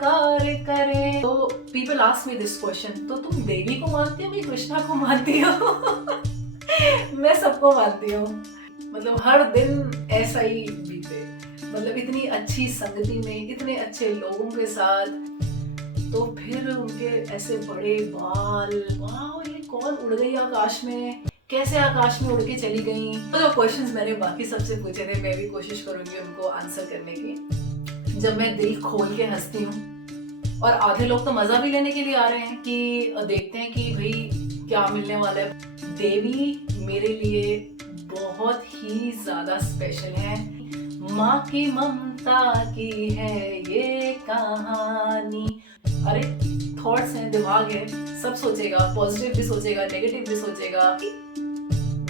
जयकार करे। तो people ask me this question, तो तुम देवी को मानती हो कि कृष्णा को मानती हो? मैं सबको मानती हूँ। मतलब हर दिन ऐसा ही बीते, मतलब इतनी अच्छी संगति में, इतने अच्छे लोगों के साथ, तो फिर उनके ऐसे बड़े बाल, वाह ये कौन उड़ गई आकाश में, कैसे आकाश में उड़ के चली गई। तो जो क्वेश्चंस मैंने बाकी सबसे पूछे थे, मैं भी कोशिश करूंगी उनको आंसर करने की। जब मैं दिल खोल के हंसती हूँ, और आधे लोग तो मजा भी लेने के लिए आ रहे हैं कि देखते हैं कि भाई क्या मिलने वाला है। देवी मेरे लिए बहुत ही ज्यादा स्पेशल है। माँ की ममता की है ये कहानी। अरे थॉट्स हैं, दिमाग है, सब सोचेगा, पॉजिटिव भी सोचेगा, नेगेटिव भी सोचेगा।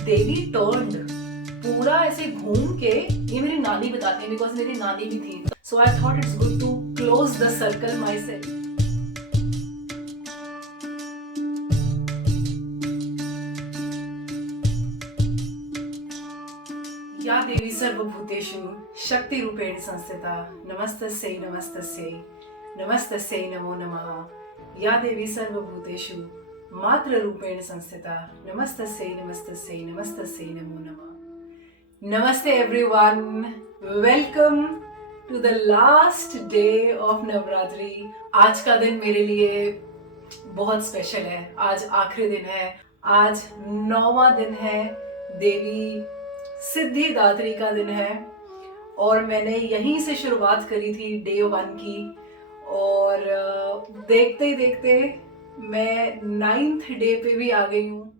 देवी टर्न्ड पूरा ऐसे घूम के, ये मेरी नानी बताती है बिकॉज मेरी नानी भी थी। So I thought it's good to close the circle myself. या देवी सर्वभूतेषु शक्ति रूपेण संस्थिता नमस्तस्यै नमस्तस्यै नमस्तस्यै नमो नमः। या देवी सर्वभूतेषु मात्र रूपेण संस्थिता नमस्तस्यै नमस्तस्यै नमस्तस्यै नमो नमः। नमस्ते everyone, welcome to the last day of Navratri. आज का दिन मेरे लिए बहुत स्पेशल है। आज आखिरी दिन है, आज 9वां दिन है, देवी सिद्धिदात्री का दिन है। और मैंने यहीं से शुरुआत करी थी डे 1 की, और देखते ही देखते मैं 9th डे पे भी आ गई हूँ।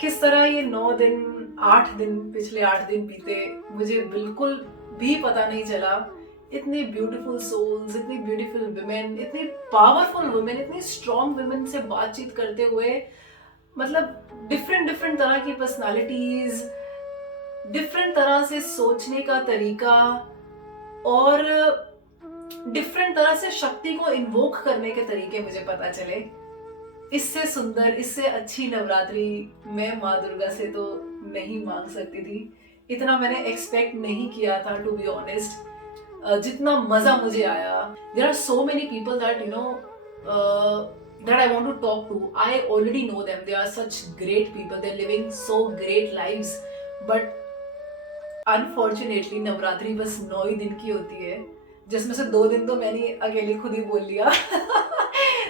किस तरह ये 9 दिन 8 दिन पिछले 8 दिन बीते मुझे बिल्कुल भी पता नहीं चला। इतने ब्यूटीफुल सोल्स, इतनी ब्यूटीफुल वुमेन, इतनी पावरफुल वुमेन, इतनी स्ट्रॉन्ग वुमेन से बातचीत करते हुए, मतलब डिफरेंट तरह की पर्सनालिटीज, डिफरेंट तरह से सोचने का तरीका, और डिफरेंट तरह से शक्ति को इन्वोक करने के तरीके मुझे पता चले। इससे सुंदर, इससे अच्छी नवरात्रि मैं माँ दुर्गा से तो नहीं मांग सकती थी। इतना मैंने एक्सपेक्ट नहीं किया था, टू बी ऑनेस्ट। जितना मजा मुझे आया, there are so many people that you know that I want to talk to. I already know them. They are such great people. They're living so great lives. But unfortunately Navratri बस 9 ही दिन की होती है, जिसमें से 2 दिन तो मैंने अकेले खुद ही बोल लिया।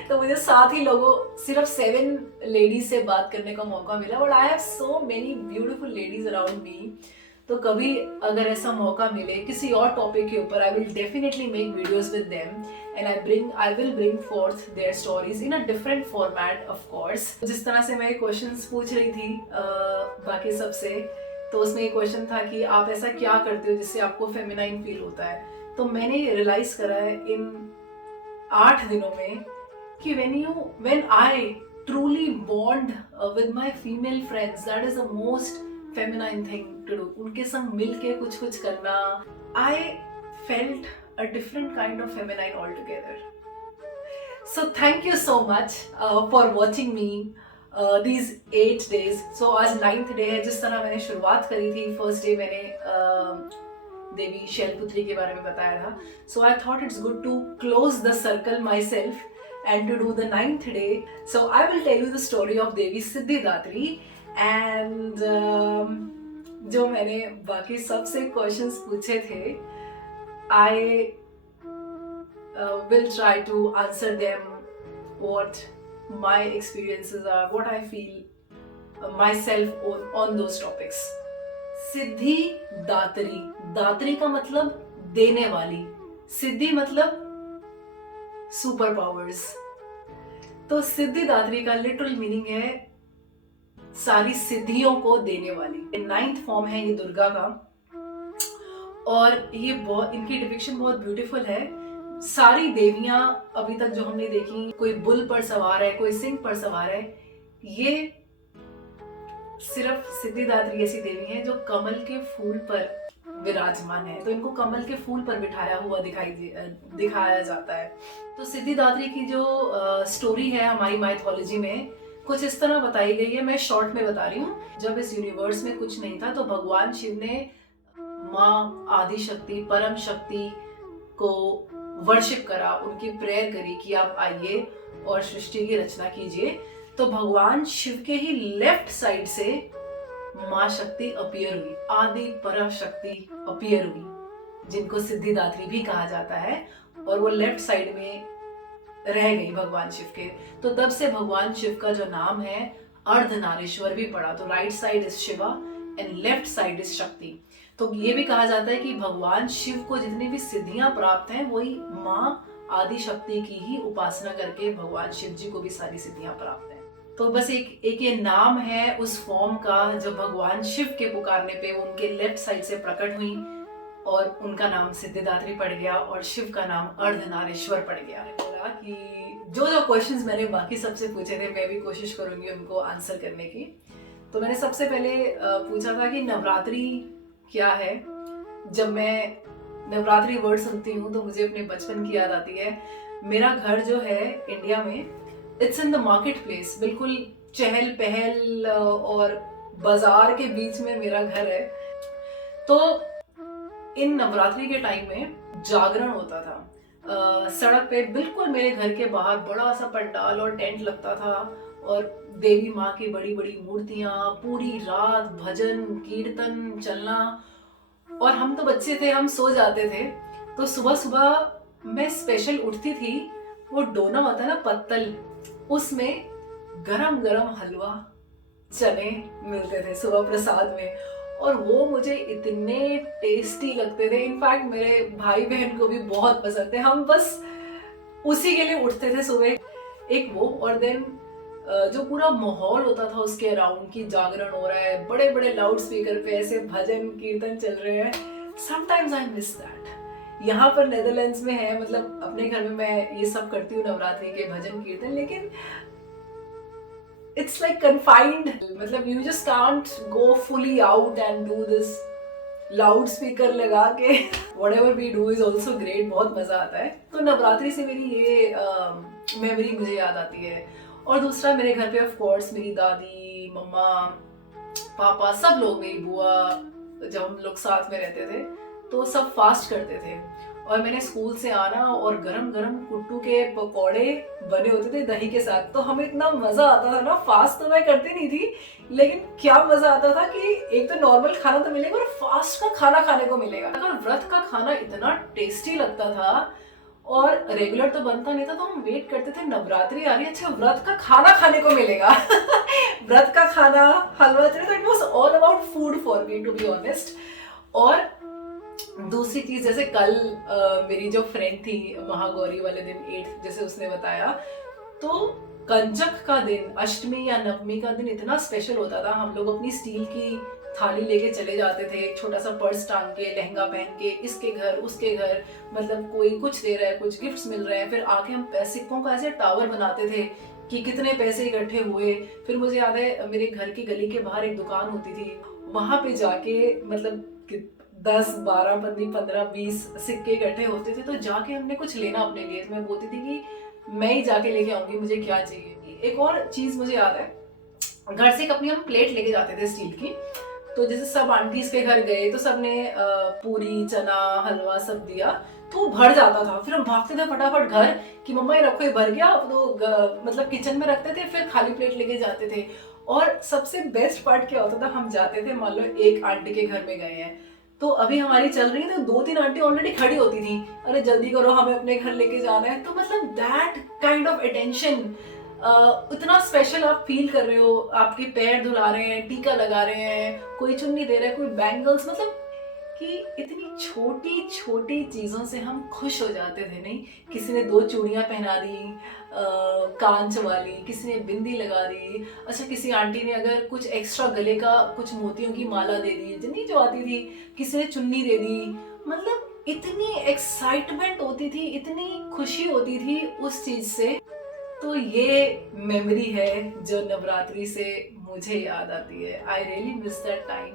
तो मुझे 7 ही लोगों, सिर्फ 7 लेडीज से बात करने का मौका मिला। But I have so many beautiful ladies around me. तो कभी अगर ऐसा मौका मिले किसी और टॉपिक के ऊपर, I will definitely make videos with them and I will bring fourth their stories in a different format of course. जिस तरह से मैं क्वेश्चंस पूछ रही थी बाकी सबसे, तो उसमें एक क्वेश्चन था कि आप ऐसा क्या करते हो जिससे आपको फेमिनाइन फील होता है। तो मैंने रियलाइज करा है इन 8 दिनों में कि when I truly bond with my female friends, that is the most feminine thing to do. उनके संग मिलके कुछ करना, I felt a different kind of feminine altogether. So thank you so much for watching me these 8 days. So आज 9th day है। जिस तरह मैंने शुरुआत करी थी, फर्स्ट डे मैंने देवी शैलपुत्री के बारे में बताया था। So I thought it's good to close the circle myself and to do the 9th day. So I will tell you the story of Devi Siddhidatri. And जो मैंने बाकी सबसे क्वेश्चंस पूछे थे, I will try to answer them, what my experiences are, what I feel myself on those topics. सिद्धि दात्री, दात्री का मतलब देने वाली, सिद्धि मतलब सुपर पावर्स। तो सिद्धि दात्री का लिटरल मीनिंग है सारी सिद्धियों को देने वाली। 9th फॉर्म है ये दुर्गा का, और ये बहुत, इनकी डिपिक्शन बहुत ब्यूटीफुल है। सारी देवियां अभी तक जो हमने देखी, कोई बुल पर सवार है, कोई सिंह पर सवार है, ये सिर्फ सिद्धिदात्री ऐसी देवी है जो कमल के फूल पर विराजमान है। तो इनको कमल के फूल पर बिठाया हुआ दिखाया जाता है। तो सिद्धिदात्री की जो स्टोरी है हमारी माइथोलॉजी में, कुछ इस तरह बताई गई है। मैं शॉर्ट में बता रही हूँ। जब इस यूनिवर्स में कुछ नहीं था, तो भगवान शिव ने माँ आदि शक्ति, परम शक्ति को वर्शिप करा, उनकी प्रेयर करी कि आप आइए और सृष्टि की रचना कीजिए, तो भगवान शिव के ही लेफ्ट साइड से माँ शक्ति अपीयर हुई, आदि पराशक्ति अपीयर हुई, जिनको सिद्धिदात्री भी कहा जाता है, और वो लेफ्ट साइड में रह गई भगवान शिव के। तो तब से भगवान शिव का जो नाम है अर्धनारीश्वर भी पड़ा। तो right side is Shiva and left side is शक्ति। तो ये भी कहा जाता है कि भगवान शिव को जितनी भी सिद्धियां प्राप्त हैं वही माँ आदि शक्ति की ही उपासना करके भगवान शिव जी को भी सारी सिद्धियां प्राप्त हैं। तो बस एक ये नाम है उस फॉर्म का जब भगवान शिव के पुकारने पे वो उनके लेफ्ट साइड से प्रकट हुई और उनका नाम सिद्धिदात्री पड़ गया और शिव का नाम अर्धनारीश्वर पड़ गया। बोला कि जो जो क्वेश्चंस मैंने बाकी सबसे पूछे थे मैं भी कोशिश करूंगी उनको आंसर करने की। तो मैंने सबसे पहले पूछा था कि नवरात्रि क्या है। जब मैं नवरात्रि वर्ड सुनती हूँ तो मुझे अपने बचपन की याद आती है। मेरा घर जो है इंडिया में, it's in the market place, बिल्कुल चहल पहल और बाजार के बीच में मेरा घर है। तो इन नवरात्रि के टाइम में जागरण होता था। सड़क पे बिल्कुल मेरे घर के बाहर बड़ा सा पंडाल और टेंट लगता था और देवी माँ की बड़ी बड़ी मूर्तियां, पूरी रात भजन कीर्तन चलना। और हम तो बच्चे थे, हम सो जाते थे। तो सुबह सुबह मैं स्पेशल उठती थी, वो डोना होता है ना पत्तल, उसमें गरम गरम हलवा चने मिलते थे सुबह प्रसाद में, और वो मुझे इतने टेस्टी लगते थे। इनफैक्ट मेरे भाई बहन को भी बहुत पसंद थे। हम बस उसी के लिए उठते थे सुबह। एक वो, और देन जो पूरा माहौल होता था उसके अराउंड की जागरण हो रहा है, बड़े बड़े लाउड स्पीकर पे ऐसे भजन कीर्तन चल रहे हैं। Sometimes I miss that. यहाँ पर नेदरलैंड्स में है, मतलब अपने घर में मैं ये सब करती हूँ नवरात्रि के भजन कीर्तन, लेकिन it's like confined, मतलब you just can't go fully out and do this loudspeaker लगा के whatever we do is also great, बहुत मजा आता है। तो नवरात्रि से मेरी ये मेमोरी मुझे याद आती है। और दूसरा, मेरे घर पे ऑफ कोर्स मेरी दादी, मम्मा, पापा, सब लोग, मेरी बुआ, जब हम लोग साथ में रहते थे तो सब फास्ट करते थे। और मैंने स्कूल से आना और गरम गरम कुट्टू के पकौड़े बने होते थे दही के साथ, तो हमें इतना मजा आता था ना। फास्ट तो मैं करती नहीं थी, लेकिन क्या मजा आता था कि एक तो नॉर्मल खाना तो मिलेगा और फास्ट का खाना खाने को मिलेगा। अगर व्रत का खाना इतना टेस्टी लगता था और रेगुलर तो बनता नहीं था, तो हम वेट करते थे नवरात्रि आ रही है, अच्छा व्रत का खाना खाने को मिलेगा। व्रत का खाना, हलवा, तो it was all about food for me to be honest. और दूसरी चीज, जैसे कल मेरी जो फ्रेंड थी महागौरी वाले दिन 8th, जैसे उसने बताया, तो कंजक का दिन, अष्टमी या नवमी का दिन इतना स्पेशल होता था। हम लोग अपनी स्टील की थाली लेके चले जाते थे, एक छोटा सा पर्स टांग के, लहंगा पहन के, इसके घर उसके घर, मतलब कोई कुछ दे रहा है, कुछ गिफ्ट्स मिल रहे हैं। फिर आके हम सिक्कों का ऐसे टावर बनाते थे कि कितने पैसे इकट्ठे हुए। फिर मुझे याद है मेरे घर की गली के बाहर एक दुकान होती थी, वहां पे जाके मतलब 10, 12, 15, 20 सिक्के इकट्ठे होते थे, तो जाके हमने कुछ लेना अपने लिए। तो मैं बोलती थी कि मैं ही जाके लेके आऊंगी, मुझे क्या चाहिए। एक और चीज मुझे याद है, घर से एक अपनी हम प्लेट लेके जाते थे स्टील की। तो जैसे सब आंटीज के घर गए तो सबने पूरी, चना, हलवा सब दिया, तो भर जाता था। फिर हम भागते थे फटाफट घर कि मम्मा ये रखो, ये भर गया। तो मतलब किचन में रखते थे, फिर खाली प्लेट लेके जाते थे। और सबसे बेस्ट पार्ट क्या होता था, हम जाते थे, मान लो एक आंटी के घर में गए हैं, तो अभी हमारी चल रही है, तो 2-3 आंटी ऑलरेडी खड़ी होती थी, अरे जल्दी करो हमें अपने घर लेके जाना है। तो मतलब दैट काइंड ऑफ अटेंशन, इतना स्पेशल आप फील कर रहे हो। आपके पैर धुला रहे हैं, टीका लगा रहे हैं, कोई चुन्नी दे रहा है, कोई बैंगल्स, मतलब कि इतनी छोटी छोटी चीजों से हम खुश हो जाते थे। नहीं, किसी ने 2 चूड़ियां पहना दी कांच वाली, किसी ने बिंदी लगा दी, अच्छा किसी आंटी ने अगर कुछ एक्स्ट्रा गले का कुछ मोतियों की माला दे दी जितनी जो आती थी, किसी ने चुन्नी दे दी। मतलब इतनी एक्साइटमेंट होती थी, इतनी खुशी होती थी उस चीज से। तो ये मेमोरी है जो नवरात्रि से मुझे याद आती है। I really miss that time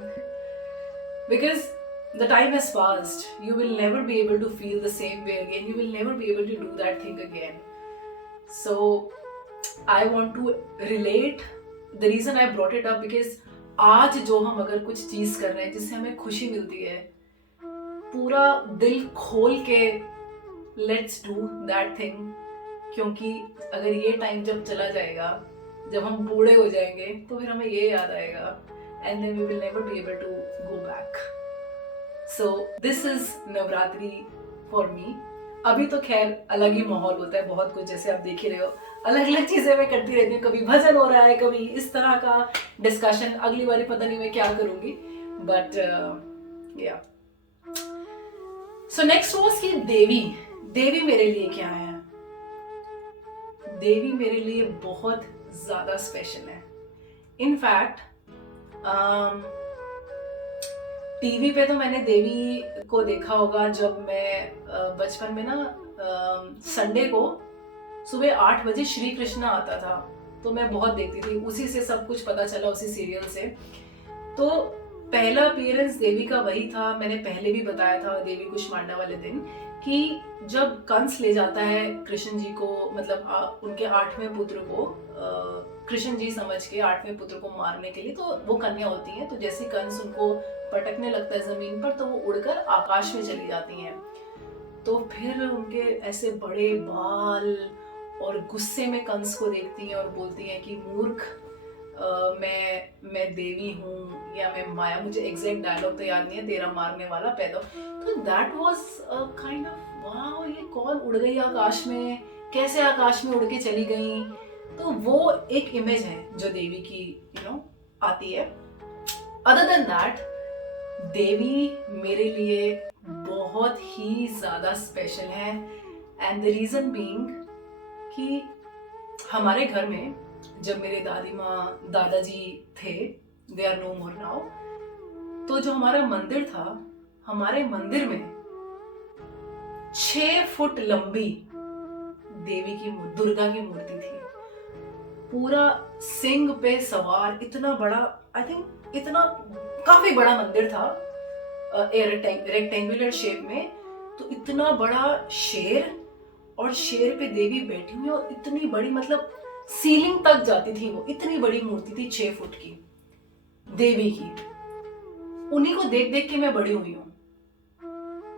because the time has passed. You will never be able to feel the same way again. You will never be able to do that thing again. So I want to relate. The reason I brought it up because आज जो हम अगर कुछ चीज कर रहे हैं जिससे हमें खुशी मिलती है, पूरा दिल खोल के लेट्स डू दैट थिंग, क्योंकि अगर ये टाइम जब चला जाएगा, जब हम बूढ़े हो जाएंगे, तो फिर हमें ये याद आएगा, and then we will never be able to go back. So this is Navratri for me. अभी तो खैर अलग ही माहौल होता है, बहुत कुछ, जैसे आप देख ही रहे हो, अलग अलग चीजें मैं करती रहती हूँ. कभी भजन हो रहा है, कभी इस तरह का डिस्कशन. अगली बारी पता नहीं मैं क्या करूंगी, बट या. सो नेक्स्ट वाज कि देवी. देवी मेरे लिए क्या है? देवी मेरे लिए बहुत ज्यादा स्पेशल है. इनफैक्ट टीवी पे तो मैंने देवी को देखा होगा जब मैं बचपन में ना संडे को सुबह 8 बजे श्री कृष्णा आता था, तो मैं बहुत देखती थी. उसी से सब कुछ पता चला, उसी सीरियल से. तो पहला अपीयरेंस देवी का वही था. मैंने पहले भी बताया था देवी कुष्मांडा वाले दिन कि जब कंस ले जाता है कृष्ण जी को, मतलब उनके 8वें पुत्र को, कृष्ण जी समझ के 8वें पुत्र को मारने के लिए, तो वो कन्या होती है. तो जैसे कंस उनको पटकने लगता है जमीन पर, तो वो उड़कर आकाश में चली जाती हैं. तो फिर उनके ऐसे बड़े बाल, और गुस्से में कंस को देखती हैं और बोलती हैं कि मूर्ख, मैं देवी हूँ या मैं माया. मुझे एग्जैक्ट डायलॉग तो याद नहीं है, तेरा मारने वाला पैदा. तो that was kind of wow, ये कौन उड़ गई आकाश में, कैसे आकाश में उड़ के चली गई. तो वो एक इमेज है जो देवी की आती है. अदर देन दैट, देवी मेरे लिए बहुत ही ज्यादा स्पेशल है. एंड द रीजन बीइंग कि हमारे घर में जब मेरे दादी माँ दादाजी थे, they are no more now, तो जो हमारा मंदिर था, हमारे मंदिर में 6 फुट लंबी देवी की दुर्गा की मूर्ति थी. पूरा सिंह पे सवार, इतना बड़ा, आई थिंक इतना काफी बड़ा मंदिर था, रेक्टेंगुलर शेप में. तो इतना बड़ा शेर, और शेर पे देवी बैठी हुई, और इतनी बड़ी, मतलब सीलिंग तक जाती थी वो, इतनी बड़ी मूर्ति थी 6 फुट की देवी की. उन्हीं को देख देख के मैं बड़ी हुई हूँ.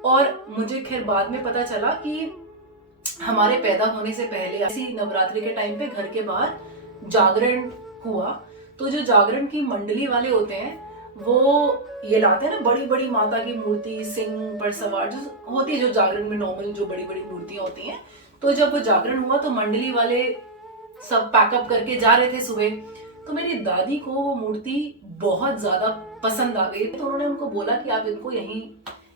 और मुझे खैर बाद में पता चला कि हमारे पैदा होने से पहले इसी नवरात्रि के टाइम पे घर के बाहर जागरण हुआ. तो जो जागरण की मंडली वाले होते हैं, वो ये लाते हैं ना बड़ी बड़ी माता की मूर्ति, सिंह पर सवार, जो होती है जो जागरण में नॉर्मल जो बड़ी बड़ी मूर्तियां होती हैं. तो जब वो जागरण हुआ तो मंडली वाले सब पैकअप करके जा रहे थे सुबह. तो मेरी दादी को वो मूर्ति बहुत ज्यादा पसंद आ गई. तो उन्होंने उनको बोला कि आप इनको यहीं,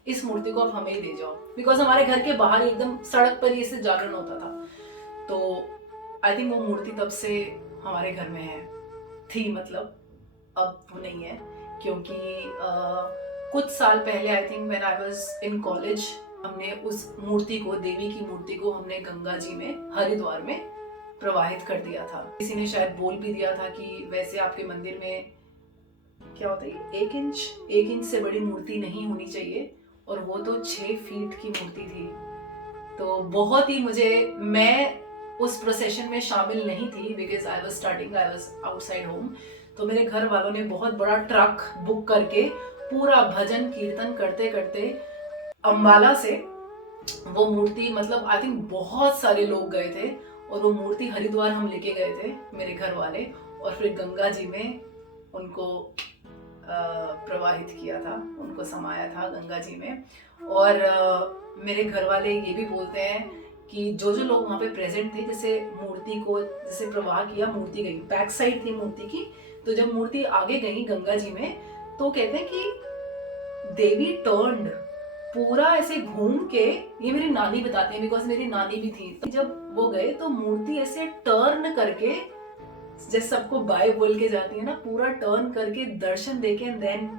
इस मूर्ति को आप हमें ही दे जाओ, बिकॉज हमारे घर के बाहर एकदम सड़क पर ही इससे जागरण होता था. तो आई थिंक वो मूर्ति तब से हमारे घर में है, थी मतलब, अब वो नहीं है. क्योंकि कुछ साल पहले, I think when I was in college, हमने उस मूर्ति को, देवी की मूर्ति को हमने गंगा जी में, हरिद्वार में प्रवाहित कर दिया था. किसी ने शायद बोल भी दिया था कि वैसे आपके मंदिर में क्या होता है, 1 इंच से बड़ी मूर्ति नहीं होनी चाहिए, और वो तो 6 फीट की मूर्ति थी. तो बहुत ही मैं उस प्रोसेशन में शामिल नहीं थी, because I was studying, I was outside home. तो मेरे घर वालों ने बहुत बड़ा ट्रक बुक करके पूरा भजन कीर्तन करते करते अंबाला से वो मूर्ति, मतलब आई थिंक बहुत सारे लोग गए थे, और वो मूर्ति हरिद्वार हम लेके गए थे मेरे घर वाले, और फिर गंगा जी में उनको प्रवाहित किया था, उनको समाया था गंगा जी में. और मेरे घर वाले ये भी बोलते हैं कि जो जो लोग वहाँ पे प्रेजेंट थे, जैसे मूर्ति को जैसे प्रवाह किया, मूर्ति गई, बैक साइड थी मूर्ति की, तो जब मूर्ति आगे गई गंगा जी में, तो कहते हैं कि देवी टर्न्ड, पूरा ऐसे घूम के, ये मेरी नानी बताते हैं बिकॉज मेरी नानी भी थी. तो जब वो गए तो मूर्ति ऐसे टर्न करके, जैसे सबको बाय बोल के जाती है ना, पूरा टर्न करके दर्शन देके, and then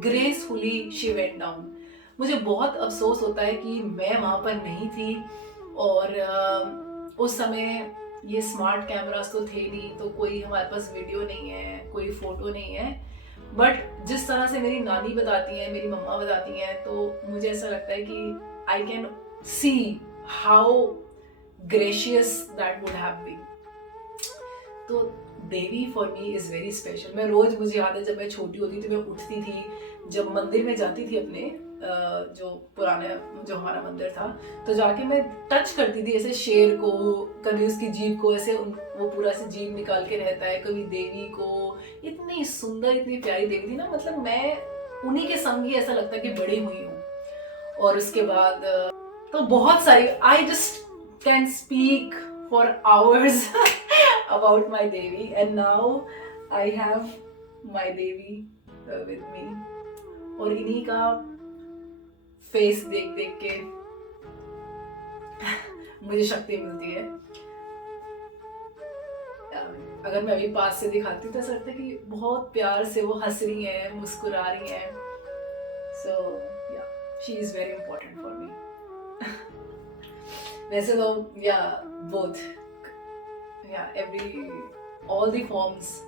gracefully she went down. मुझे बहुत अफसोस होता है कि मैं वहां पर नहीं थी, और उस समय ये स्मार्ट कैमरास तो थे नहीं, तो कोई हमारे पास वीडियो नहीं है, कोई फोटो नहीं है. बट जिस तरह से मेरी नानी बताती हैं, मेरी मम्मा बताती हैं, तो मुझे ऐसा लगता है कि I can see how gracious that would have been. तो Devi for me is very special. मैं रोज, मुझे याद है जब मैं छोटी होती थी, मैं उठती थी, जब मंदिर में जाती थी अपने, जो पुराने जो हमारा मंदिर था, तो जाके मैं टच करती थी ऐसे शेर को, कभी उसकी जीभ को ऐसे वो पूरा से जीभ निकाल के रहता है, कभी देवी को। इतनी सुंदर इतनी प्यारी देवी थी ना, मतलब मैं उन्हीं के संग ही ऐसा लगता है कि बड़ी हुई हूँ। और उसके बाद तो बहुत सारी, I just can speak for hours about my Devi, and now I have my Devi with me. और इन्हीं का फेस देख देख के मुझे शक्ति मिलती है। अगर मैं अभी पास से दिखाती हूँ तो ऐसा लगता है कि बहुत प्यार से वो हंस रही हैं, मुस्कुरा रही हैं। सो या, she is very important for me. वैसे तो या बोथ, या every all the forms,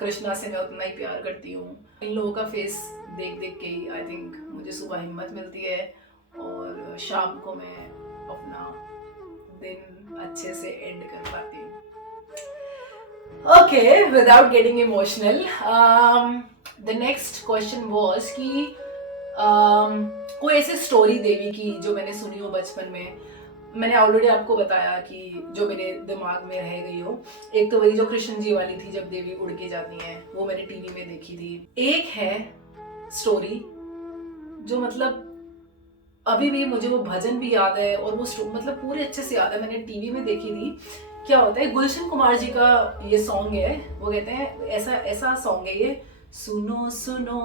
Krishna से मैं उतना ही प्यार करती हूँ। इन लोगों का फेस देख देख के ही आई थिंक मुझे सुबह हिम्मत मिलती है, और शाम को मैं अपना दिन अच्छे से एंड कर पाती हूँ। Okay, without getting emotional, the next question was कि कोई ऐसी स्टोरी देवी की जो मैंने सुनी हो बचपन में। मैंने ऑलरेडी आपको बताया कि जो मेरे दिमाग में रह गई हो, एक तो वही जो कृष्ण जी वाली थी जब देवी उड़ के जाती हैं, वो मैंने टीवी में देखी थी। एक है स्टोरी जो मतलब अभी भी मुझे वो भजन भी याद है, और वो मतलब पूरे अच्छे से याद है, मैंने टीवी में देखी थी। क्या होता है, गुलशन कुमार जी का ये सॉन्ग है, वो कहते हैं ऐसा ऐसा सॉन्ग है ये, सुनो सुनो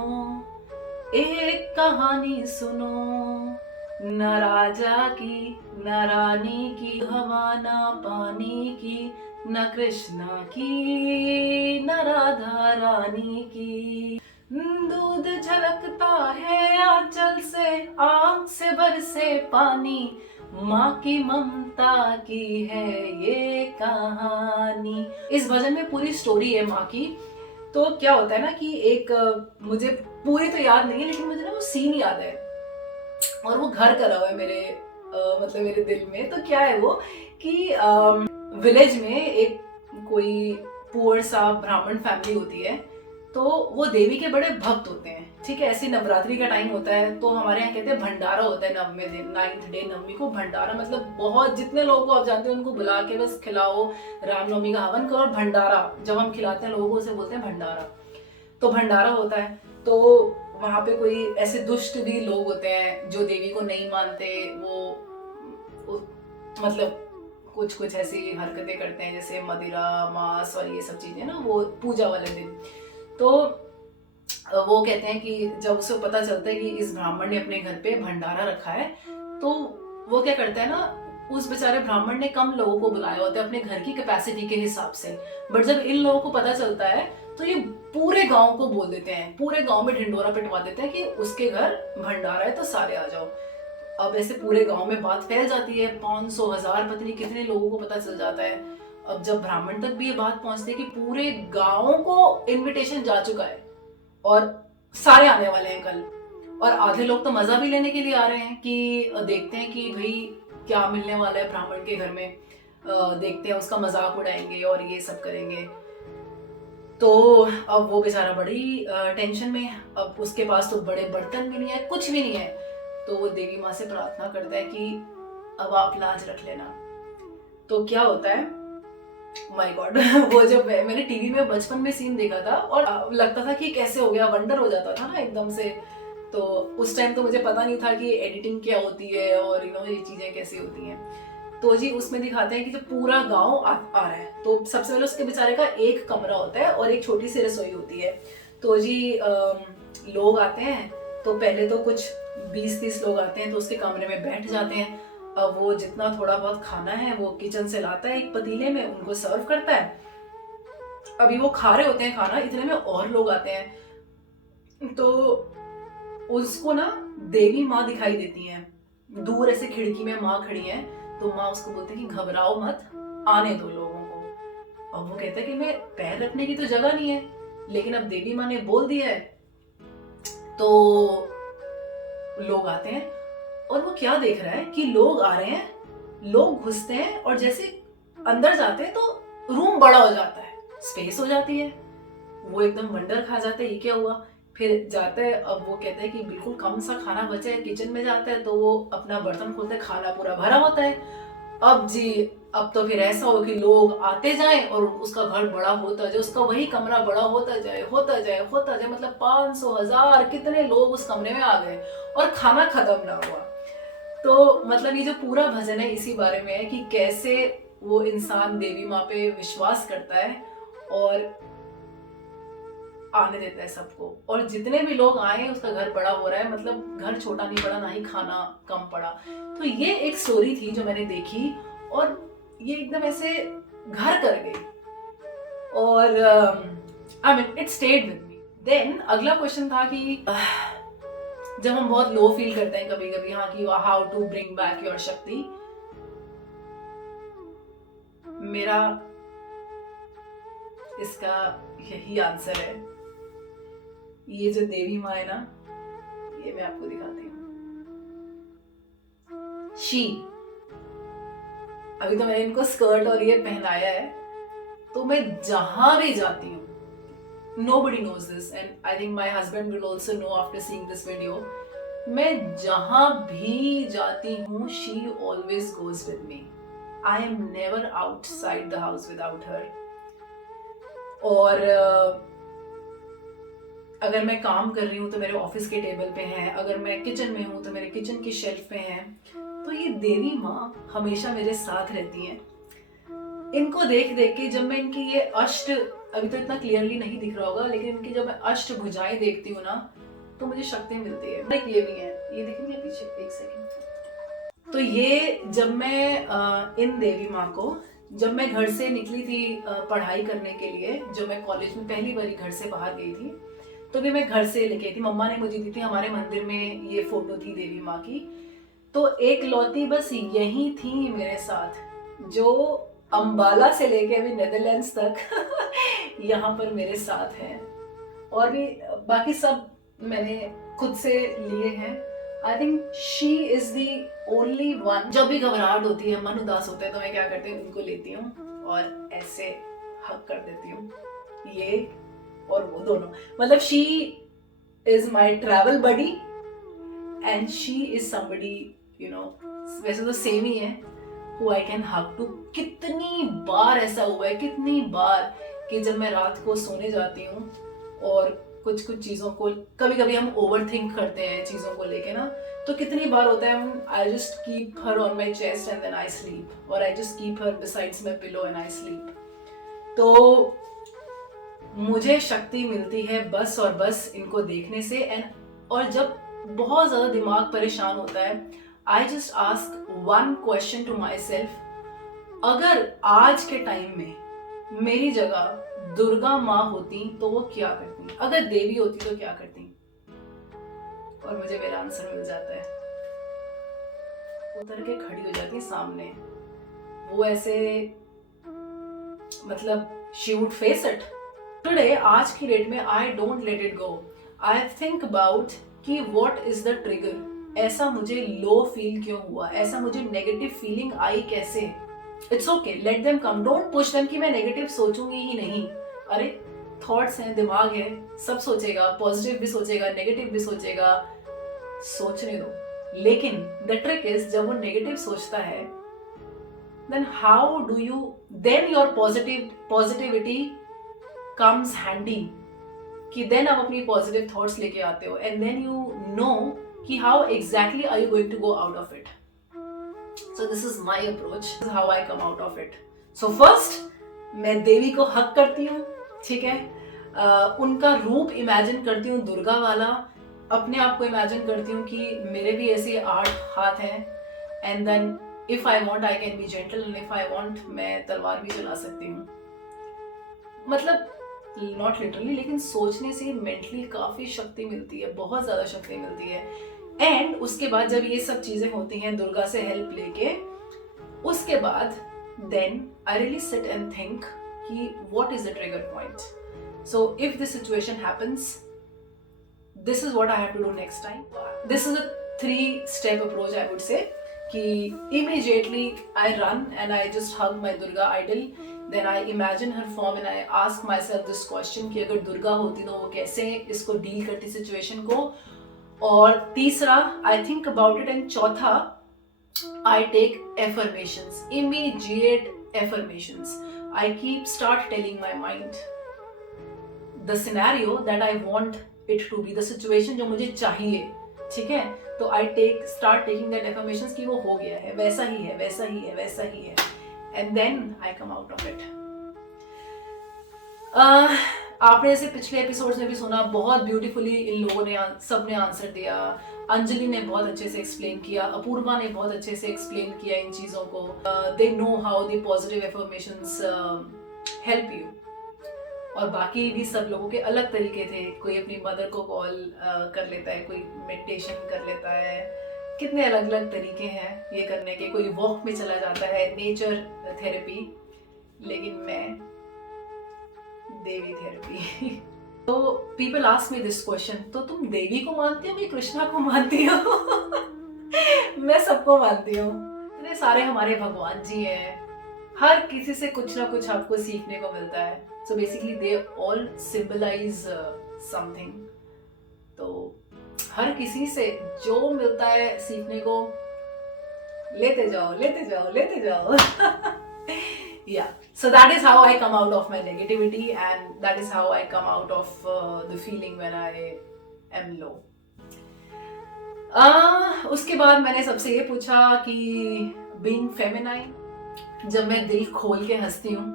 एक कहानी सुनो, न राजा की न रानी की, हवा न पानी की, न कृष्णा की न राधा रानी की, दूध झलकता है आंचल से, आंख से बरसे पानी, माँ की ममता की है ये कहानी। इस भजन में पूरी स्टोरी है माँ की। तो क्या होता है ना कि एक, मुझे पूरी तो याद नहीं है, लेकिन मुझे ना वो सीन याद है, और वो घर करा हुआ है मेरे मतलब मेरे दिल में। तो क्या है वो कि विलेज में एक कोई पुअर सा ब्राह्मण फैमिली होती है, तो वो देवी के बड़े भक्त होते हैं। ठीक है, ऐसी नवरात्रि का टाइम होता है, तो हमारे यहाँ कहते हैं भंडारा होता है नवमे दिन, 9th डे नवमी को भंडारा, मतलब बहुत जितने लोगों को आप जानते हैं उनको बुला के बस खिलाओ, रामनवमी का हवन करो, और भंडारा जब हम खिलाते हैं लोगों को उसे बोलते हैं भंडारा। तो भंडारा होता है, तो वहाँ पे कोई ऐसे दुष्ट भी लोग होते हैं जो देवी को नहीं मानते, वो मतलब कुछ कुछ ऐसी हरकतें करते हैं, जैसे मदिरा मांस और ये सब चीजें ना, वो पूजा वाले दिन। तो वो कहते हैं कि जब उसे पता चलता है कि इस ब्राह्मण ने अपने घर पे भंडारा रखा है, तो वो क्या करता है ना, उस बेचारे ब्राह्मण ने कम लोगों को बुलाया होता है अपने घर की कैपेसिटी के हिसाब से, बट जब इन लोगों को पता चलता है तो ये पूरे गांव को बोल देते हैं, पूरे गांव में ढिंडोरा पिटवा देते हैं कि उसके घर भंडारा है तो सारे आ जाओ। अब ऐसे पूरे गांव में बात फैल जाती है, 500 1000 पता नहीं कितने लोगों को पता चल जाता है। अब जब ब्राह्मण तक भी ये बात पहुंचती है कि पूरे गांव को इनविटेशन जा चुका है और सारे आने वाले हैं कल, और आधे लोग तो मजा भी लेने के लिए आ रहे हैं कि देखते हैं कि भाई क्या मिलने वाला है ब्राह्मण के घर में, देखते हैं उसका मजाक उड़ाएंगे और ये सब करेंगे। तो अब वो बेचारा बड़ी टेंशन में है, अब उसके पास तो बड़े बर्तन भी नहीं है, कुछ भी नहीं है। तो वो देवी माँ से प्रार्थना करता है कि अब आप लाज रख लेना। तो क्या होता है, माय गॉड वो जब मैंने टीवी में बचपन में सीन देखा था और लगता था कि कैसे हो गया, वंडर हो जाता था ना एकदम से। तो उस टाइम तो मुझे पता नहीं था कि एडिटिंग क्या होती है और ये चीजें कैसे होती हैं। तो जी उसमें दिखाते हैं कि जब पूरा गांव आ रहा है, तो सबसे पहले उसके बेचारे का एक कमरा होता है और एक छोटी सी रसोई होती है। तो जी लोग आते हैं, तो पहले तो कुछ 20-30 लोग आते हैं, तो उसके कमरे में बैठ जाते हैं। अब वो जितना थोड़ा बहुत खाना है वो किचन से लाता है एक पतीले में, उनको सर्व करता है। अभी वो खा रहे होते हैं खाना, इतने में और लोग आते हैं, तो उसको ना देवी माँ दिखाई देती हैं, दूर ऐसे खिड़की में माँ खड़ी है। तो माँ उसको बोलते हैं कि घबराओ मत, आने दो लोगों को। अब वो कहता है कि मैं पैर रखने की तो जगह नहीं है, लेकिन अब देवी माँ ने बोल दिया है। तो लोग आते हैं और वो क्या देख रहा है कि लोग आ रहे हैं, लोग घुसते हैं और जैसे अंदर जाते हैं तो रूम बड़ा हो जाता है, स्पेस हो जाती है। वो एकदम वंडर खा जाता है, ये क्या हुआ, फिर जाता है, अब वो कहता है कि बिल्कुल कम सा खाना बचा है, किचन में जाता है तो वो अपना बर्तन खोलता है, खाना पूरा भरा होता है। अब जी, अब तो फिर ऐसा हो कि लोग आते जाएं और उसका घर बड़ा होता जाए, उसका वही कमरा बड़ा होता जाए होता जाए होता जाए, मतलब 500 1000 कितने लोग उस कमरे में आ गए और खाना खत्म ना हुआ। तो मतलब ये जो पूरा भजन है इसी बारे में है कि कैसे वो इंसान देवी माँ पे विश्वास करता है और आने देता है सबको, और जितने भी लोग आए उसका घर बड़ा हो रहा है, मतलब घर छोटा नहीं पड़ा, ना ही खाना कम पड़ा। तो ये एक स्टोरी थी जो मैंने देखी और ये एकदम ऐसे घर कर गई, और I mean it stayed with me. Then अगला क्वेश्चन था कि जब हम बहुत लो फील करते हैं कभी कभी, हाँ, कि how to bring back your shakti, मेरा इसका यही आंसर है। ये जो देवी माँ है ना, ये मैं आपको दिखाती हूँ। शी, अभी तो मैंने इनको स्कर्ट और ये पहनाया है, तो मैं जहां भी जाती हूँ, nobody knows this and I think my husband will also know after seeing this video, मैं जहां भी जाती हूँ she always goes with me. I am never outside the house without her. और अगर मैं काम कर रही हूँ तो मेरे ऑफिस के टेबल पे हैं, अगर मैं किचन में हूँ तो मेरे किचन की शेल्फ पे हैं, तो ये देवी माँ हमेशा मेरे साथ रहती हैं। इनको देख देख के जब मैं इनकी ये अष्ट, अभी तो इतना क्लियरली नहीं दिख रहा होगा, लेकिन इनकी जब मैं अष्ट भुजाएं देखती हूँ ना, तो मुझे शक्ति मिलती है। लाइक ये भी है, ये दिखेंगे पीछे, एक सेकंड। तो ये जब मैं इन देवी माँ को, जब मैं घर से निकली थी पढ़ाई करने के लिए, जब मैं कॉलेज में पहली बारी घर से बाहर गई थी, तो भी मैं घर से लेके आई थी, मम्मा ने मुझे दी थी, हमारे मंदिर में ये फोटो थी देवी माँ की। तो एक लौती बस यही थी मेरे साथ, जो अंबाला से लेके अभी नेदरलैंड्स तक यहाँ पर मेरे साथ हैं, और भी बाकी सब मैंने खुद से लिए हैं। I think she is the only one. जब भी घबराहट होती है, मन उदास होता है, तो मैं क्या करती हूँ, इनको लेती हूँ और ऐसे हक कर देती हूँ, ये और वो दोनों। मतलब she is my travel buddy and she is somebody, you know, वैसे तो सेम ही है, who I can hug to। कितनी बार ऐसा हुआ है, कितनी बार, कि जब मैं रात को सोने जाती हूँ और कुछ कुछ चीज़ों को, कभी कभी हम ओवर थिंक करते हैं चीज़ों को लेके ना, तो कितनी बार होता है, I just keep her on my chest and then I sleep, और I just keep her besides my pillow and I sleep. तो मुझे शक्ति मिलती है बस और बस इनको देखने से। एंड और जब बहुत ज़्यादा दिमाग परेशान होता है, I just ask one question to myself, अगर आज के टाइम में मेरी जगह दुर्गा माँ होती तो वो क्या करती, अगर देवी होती तो क्या करती, और मुझे मेरा आंसर मिल जाता है। उतर के खड़ी हो जाती सामने, वो ऐसे, मतलब she would face it. Today, आज की डेट में I don't let it go. I think about कि what is the trigger, ऐसा मुझे लो फील क्यों हुआ, ऐसा मुझे नेगेटिव फीलिंग आई कैसे। It's okay, let them come, don't push them कि मैं नेगेटिव सोचूंगी ही नहीं। अरे थॉट्स हैं, दिमाग है, सब सोचेगा, पॉजिटिव भी सोचेगा, नेगेटिव भी सोचेगा, सोचने दो। लेकिन द ट्रिक इज, जब वो नेगेटिव सोचता है, then how do you, then your positivity comes handy, कि देन आप अपनी पॉजिटिव थॉट्स लेके आते हो, एंड देन यू नो कि how exactly are you going to go out of it. So this is my approach, this is how I come out of it. So first, मैं देवी को हक करती हूँ, ठीक है, उनका रूप इमेजिन करती हूँ दुर्गा वाला, अपने आप को इमेजिन करती हूँ कि मेरे भी ऐसे 8 हाथ हैं, and then if I want I can be gentle, and if I want मैं तलवार भी चला सकती हूँ। मतलब नॉट लिटरली, लेकिन सोचने से मेंटली काफी शक्ति मिलती है, बहुत ज्यादा शक्ति मिलती है। एंड उसके बाद जब ये सब चीजें होती हैं दुर्गा से हेल्प लेके, उसके बाद then I really sit and think कि what is the trigger point. So if this situation happens, this is what I have to do next time. This is a 3-step approach I would say, कि immediately I run and I just hug my Durga idol, Then I imagine her form and I ask myself this question कि अगर दुर्गा होती तो वो कैसे इसको deal करती situation को. और तीसरा I think about it, and चौथा I take affirmations, immediate affirmations. I start telling my mind the scenario that I want it to be, the situation जो मुझे चाहिए, ठीक है. तो I start taking that affirmations कि वो हो गया है, वैसा ही है, वैसा ही है, वैसा ही है, and then I come out of it. आपने ऐसे पिछले एपिसोड्स में भी सुना, बहुत ब्यूटीफुली इन लोगों ने सब ने आंसर दिया. अंजलि ने बहुत अच्छे से एक्सप्लेन किया, अपूर्वा ने बहुत अच्छे से एक्सप्लेन किया इन चीज़ों को. They know how the positive affirmations help you. और बाकी भी सब लोगों के अलग तरीके थे. कोई अपनी मदर को कॉल कर लेता है, कोई मेडिटेशन कर लेता है, कितने अलग अलग तरीके हैं ये करने के. कोई वॉक में चला जाता है, नेचर थेरेपी. लेकिन मैं देवी थेरेपी. तो people ask me this question, तो तुम देवी को मानती हो कि कृष्णा को मानती हो? मैं सबको मानती हूँ. इतने सारे हमारे भगवान जी हैं, हर किसी से कुछ ना कुछ आपको सीखने को मिलता है. So basically they all symbolise something. तो हर किसी से जो मिलता है सीखने को, लेते जाओ, लेते जाओ, लेते जाओ. Yeah, so that is how I come out of my negativity, and that is how I come out of the feeling when I am low. उसके बाद मैंने सबसे ये पूछा कि being feminine, जब मैं दिल खोल के हंसती हूँ,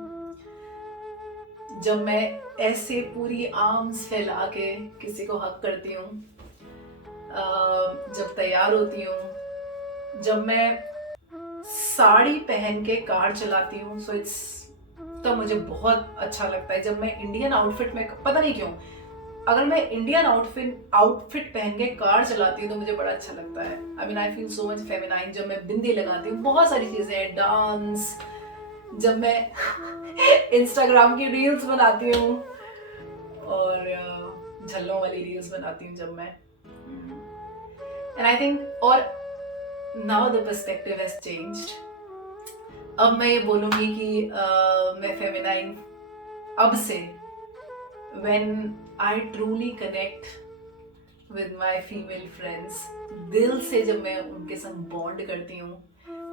जब मैं ऐसे पूरी आर्म्स फैला के किसी को हक करती हूँ, जब तैयार होती हूँ, जब मैं साड़ी पहन के कार चलाती हूँ, सो इट्स, तब मुझे बहुत अच्छा लगता है. जब मैं इंडियन आउटफिट में, पता नहीं क्यों, अगर मैं इंडियन आउटफिट पहन के कार चलाती हूँ तो मुझे बड़ा अच्छा लगता है. I mean I feel so much feminine. जब मैं बिंदी लगाती हूँ, बहुत सारी चीजें, डांस, जब मैं इंस्टाग्राम की रील्स बनाती हूँ और झल्लों वाली रील्स बनाती हूँ, जब मैं, एंड आई थिंक, और now the perspective has changed. अब मैं ये बोलूँगी कि मैं फेमिनाइन अब से, when I truly connect with my female friends, दिल से जब मैं उनके संग बॉन्ड करती हूँ,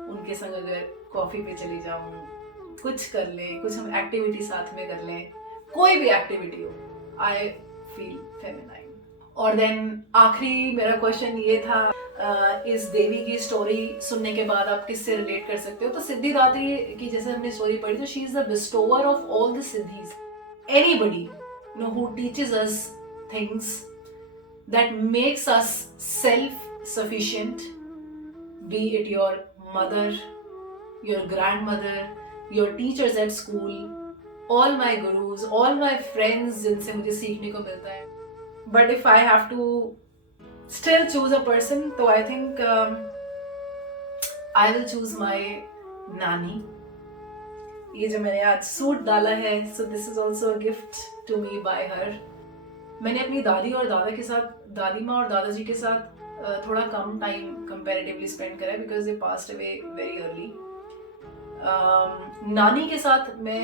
उनके संग अगर कॉफ़ी पे चली जाऊँ, कुछ कर लें, कुछ हम एक्टिविटी साथ में कर लें, कोई भी एक्टिविटी हो, I feel feminine. और देन आखिरी मेरा क्वेश्चन ये था, इस देवी की स्टोरी सुनने के बाद आप किससे रिलेट कर सकते हो? तो सिद्धिदात्री की जैसे हमने स्टोरी पढ़ी, तो she is the bestower of all the siddhis. Anybody know who teaches us things that makes us self sufficient, be it your mother, your grandmother, your teachers at school, all my gurus, all my friends जिनसे मुझे सीखने को मिलता है. But if I have to still choose a person, so I think I will choose my नानी. ये जो मैंने आज सूट डाला है, so this is also a gift to me by her. मैंने अपनी दादी और दादा के साथ, दादी माँ और दादाजी के साथ थोड़ा कम टाइम कंपैरेटिवली स्पेंड करा है, because they passed away very early. नानी के साथ मैं,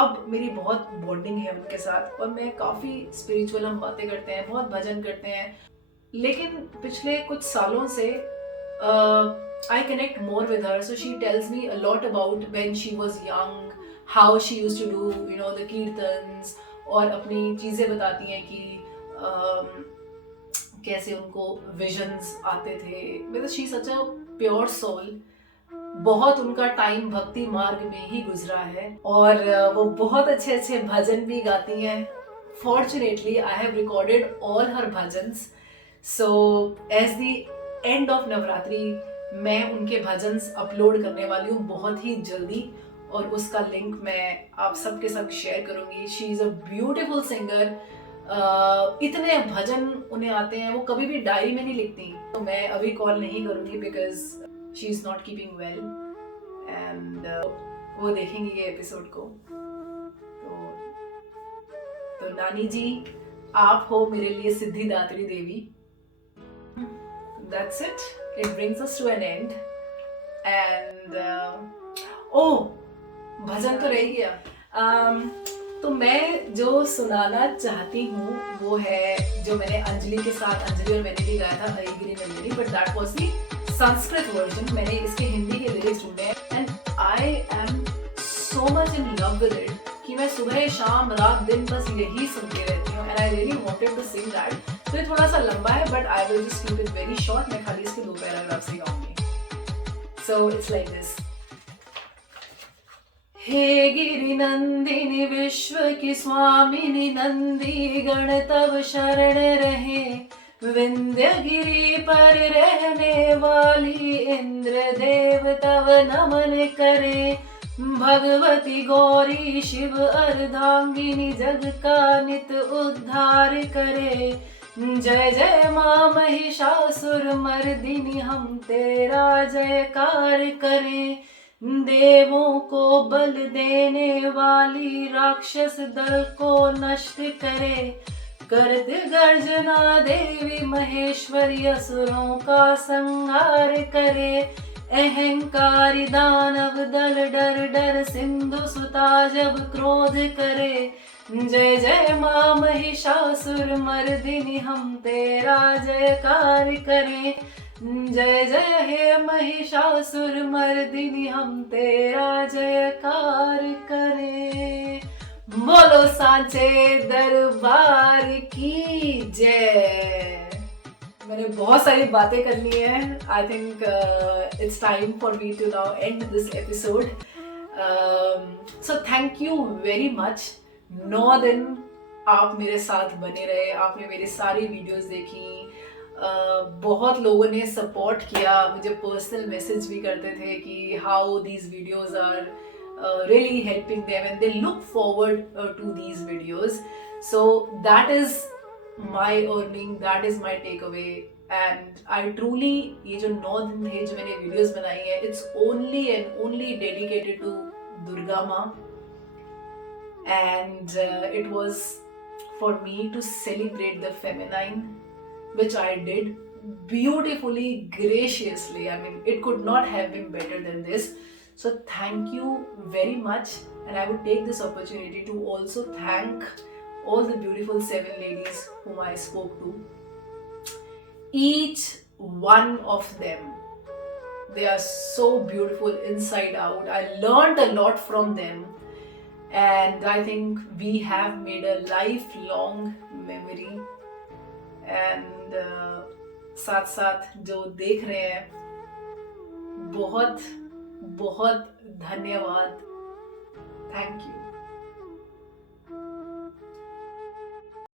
अब मेरी बहुत बॉन्डिंग है उनके साथ, और मैं काफ़ी स्पिरिचुअल, हम बातें करते हैं, बहुत भजन करते हैं. लेकिन पिछले कुछ सालों से I connect more with her. So she tells me a lot about when she was young, how she used to do you know the kirtans, और अपनी चीज़ें बताती हैं कि कैसे उनको विजन्स आते थे. Because she such a pure soul. बहुत उनका टाइम भक्ति मार्ग में ही गुजरा है, और वो बहुत अच्छे अच्छे भजन भी गाती हैं. Fortunately I have recorded all her bhajans. So as the end of Navratri, मैं उनके भजन्स अपलोड करने वाली हूँ बहुत ही जल्दी, और उसका लिंक मैं आप सबके साथ शेयर करूँगी. She is a beautiful singer. इतने भजन उन्हें आते हैं, वो कभी भी डायरी में नहीं लिखती. तो मैं अभी कॉल नहीं करूँगी because she is not keeping well, and वो देखेंगी ये एपिसोड को. तो नानी जी, आप हो मेरे लिए सिद्धिदात्री देवी. That's it. It brings us to an end. And oh, भजन तो रह ही गया। तो मैं जो सुनाना चाहती हूँ वो है जो मैंने अंजलि के साथ, अंजलि और मैंने भी गाया था, Harigiri Nandini, but that was the Sanskrit version. मैंने इसके हिंदी के लिरिक्स ढूंढे हैं and I am so much in love with it कि मैं सुबह शाम रात दिन बस यही सुनती रहती हूँ and I really wanted to sing that. तो ये थोड़ा सा लंबा है but I will just keep it very short. मैं खाली इसके 2 पैराग्राफ्स ही गाऊंगी। So it's like this. हे गिरि नंदिनी विश्व की स्वामिनी नंदी गण तब शरण रहे, विंध्य गिरि पर रहने वाली इंद्र देव तब नमन करे। भगवती गौरी शिव अर्धांगिनी जग का नित उद्धार करे। जय जय माँ महिषासुर मर्दिनी हम तेरा जयकार करें। देवों को बल देने वाली राक्षस दल को नष्ट करे। करत गर्जना देवी महेश्वरी असुरों का संहार करे। अहंकारी दानव दल डर डर सिंधु सुता जब क्रोध करे। जय जय माँ महिषासुर मर्दिनी हम तेरा जयकार करें। जय जय हे महिषासुर मर्दिनी हम तेरा जयकार करें। बोलो सांचे दरबार की जय। मैंने बहुत सारी बातें कर ली हैं। I think it's time for me to now end this episode. So thank you very much. 9 दिन आप मेरे साथ बने रहे, आपने मेरी सारी वीडियोस देखी। बहुत लोगों ने सपोर्ट किया, मुझे पर्सनल मैसेज भी करते थे कि how these videos are really helping them and they look forward to these videos. So that is my earning, that is my takeaway and I truly, ये जो 9 दिन थे जो मैंने वीडियोस बनाई है, it's only and only dedicated to Durga माँ and it was for me to celebrate the feminine, which I did beautifully, graciously. I mean, it could not have been better than this. So thank you very much, and I would take this opportunity to also thank all the beautiful 7 ladies whom I spoke to. Each one of them, they are so beautiful inside out. I learned a lot from them. And I think we have made a lifelong memory. And साथ साथ जो देख रहे हैं, बहुत बहुत धन्यवाद। Thank you.